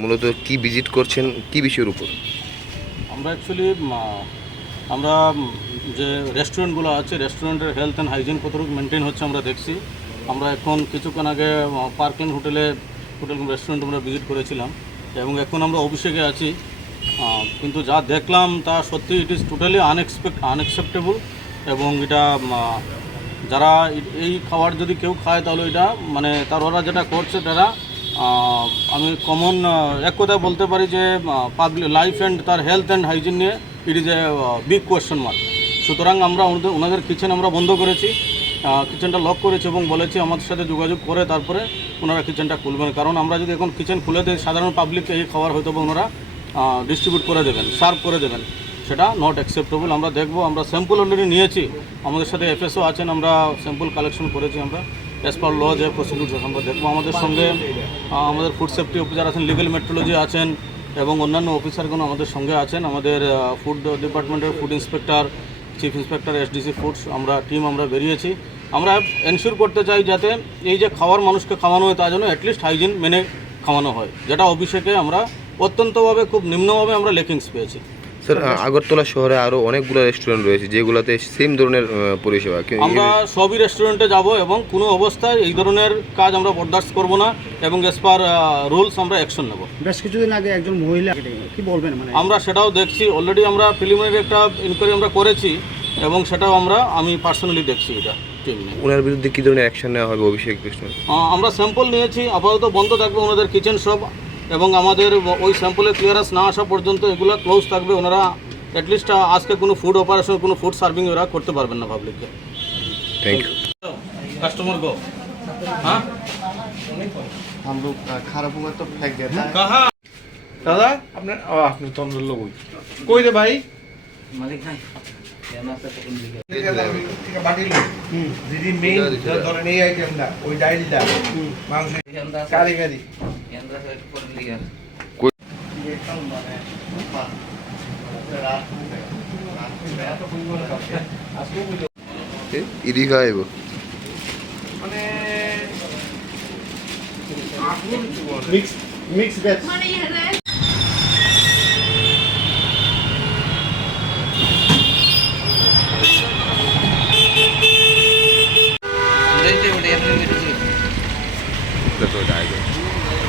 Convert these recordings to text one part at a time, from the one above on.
মূলত কি ভিজিট করছেন, কি বিষয়ের উপর? আমরা অ্যাকচুয়ালি আমরা যে রেস্টুরেন্টগুলো আছে রেস্টুরেন্টের হেলথ অ্যান্ড হাইজিন কতটুকু মেনটেন হচ্ছে আমরা দেখছি। আমরা এখন কিছুক্ষণ আগে পার্কিং হোটেলে হোটেল রেস্টুরেন্ট আমরা ভিজিট করেছিলাম এবং এখন আমরা অভিষেকে আছি। কিন্তু যা দেখলাম তা সত্যি it is totally unexpect unacceptable এবং এটা যারা এই খাবার যদি কেউ খায় তাহলে এটা মানে তার ওরা যেটা করছে তারা আমি কমন এক কথায় বলতে পারি যে পাবলিক লাইফ অ্যান্ড তার হেলথ অ্যান্ড হাইজিন নিয়ে it is a big question mark সুতরাং আমরা ওনাদের ওনাদের কিচেন আমরা বন্ধ করেছি কিচেনটা লক করেছি এবং বলেছি আমাদের সাথে যোগাযোগ করে তারপরে ওনারা কিচেনটা খুলবেন। কারণ আমরা যদি এখন কিচেন খুলে দিই, সাধারণ পাবলিককে এই খাবার হয়তো বা ওনারা ডিস্ট্রিবিউট করে দেবেন সার্ভ করে দেবেন। সেটা নট অ্যাকসেপ্টেবল আমরা দেখব, আমরা স্যাম্পল অলরেডি নিয়েছি। আমাদের সাথে এফএসও আছেন, আমরা স্যাম্পল কালেকশন করেছি আমরা। অ্যাজ পার ল যে প্রসিডিউর আমরা দেখব। আমাদের সঙ্গে আমাদের ফুড সেফটি অফিসার আছেন লিগেল মেট্রোলজি আছেন, এবং অন্যান্য অফিসারগণ আমাদের সঙ্গে আছেন। আমাদের ফুড ডিপার্টমেন্টের food inspector chief inspector SDC foods আমরা টিম আমরা বেরিয়েছি। আমরা এনশিওর করতে চাই যাতে এই যে খাওয়ার মানুষকে খাওয়ানো হয় তার জন্য অ্যাটলিস্ট হাইজিন মেনে খাওয়ানো হয়, যেটা অভিষেকে আমরা অত্যন্তভাবে, খুব নিম্নভাবে আমরা লেকিংস পেয়েছি। স্যার আগরতলা শহরে আরও অনেকগুলো রেস্টুরেন্ট রয়েছে যেগুলোতে সেম ধরনের পরিষেবা। আমরা সবই রেস্টুরেন্টে যাব এবং কোনো অবস্থায় এই ধরনের কাজ আমরা বরদাস্ত করব না এবং এস পার রুলস আমরা অ্যাকশন নেব। বেশ কিছুদিন আগে একজন মহিলা কি বলবেন মানে? আমরা সেটাও দেখছি অলরেডি আমরা প্রিলিমিনারি একটা ইনকোয়ারি আমরা করেছি এবং সেটাও আমরা আমি পার্সোনালি দেখছি এটা ওনার বিরুদ্ধে কি ধরনের অ্যাকশন নেওয়া হবে অভিষেক কৃষ্ণ আমরা স্যাম্পল নিয়েছি আপাতত বন্ধ থাকবে ওনাদের কিচেন শপ এবং আমাদের ওই স্যাম্পলের ক্লিয়ারেন্স না আসা পর্যন্ত এগুলো ক্লোজ থাকবে ওনারা অ্যাটলিস্ট আজকে কোনো ফুড অপারেশন কোনো ফুড সার্ভিং ওরা করতে পারবেন না পাবলিককে থ্যাংক ইউ কাস্টমার গো হ্যাঁ हम लोग खारा पुआ तो फेंक देता है কাহা দাদা আপনার ও আপনার চন্দ্র লোক কই রে ভাই দিদি মেইন ধরেন এই আইটেমটা ওই ডাইলটা মাংস কারিগরি ইদি খাইব মানে मिक्स मिक्स वेज ভাই আমরা এরকম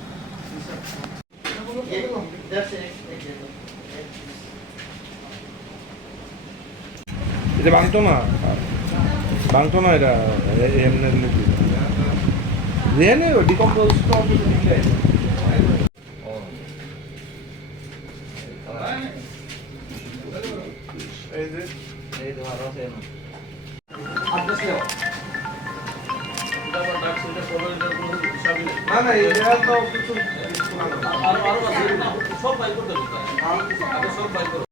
এটা ভাঙতো না? ভাঙতো না এটা এমনি ডিকম্পোজ তো এই যে নেই না না এটা তো কিছু না সব বাইর করতে হবে। সব বাইর